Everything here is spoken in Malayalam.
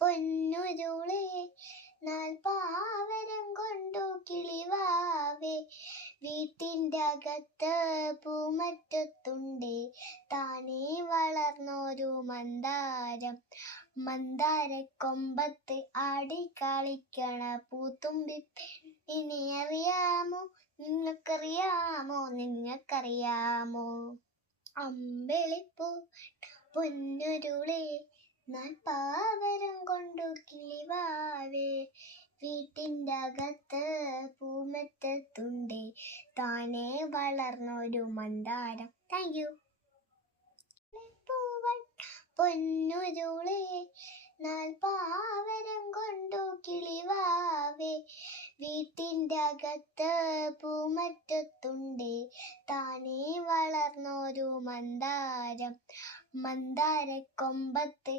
പൊന്നുരുളേ നാൽപ്പാവരം കൊണ്ടു കിളിവാവേ വീട്ടിൻ്റെ അകത്ത് പൂമറ്റത്തുണ്ടേ താനേ വളർന്നൊരു മന്ദാരം മന്ദാരക്കൊമ്പത്ത് ആടിക്കളിക്കണ പൂത്തുമ്പി പെണ്ണിനെ അറിയാമോ നിങ്ങൾക്കറിയാമോ അമ്പിളിപ്പൂ പൊന്നുരുളേ നാൽപ്പാവരം കൊണ്ടു കിളിവാവേ വീട്ടിൻ്റെ അകത്ത് പൂമറ്റത്തുണ്ടേ താനേ വളർന്നൊരു മന്ദാരം. Thank you. പൊന്നുരുളേ നാൽപ്പാവരം കൊണ്ടു കിളിവാവേ വീട്ടിൻ്റെ അകത്ത് പൂമറ്റത്തുണ്ടേ താനേ വളർന്നൊരു മന്ദാരം മന്ദാരക്കൊമ്പത്ത്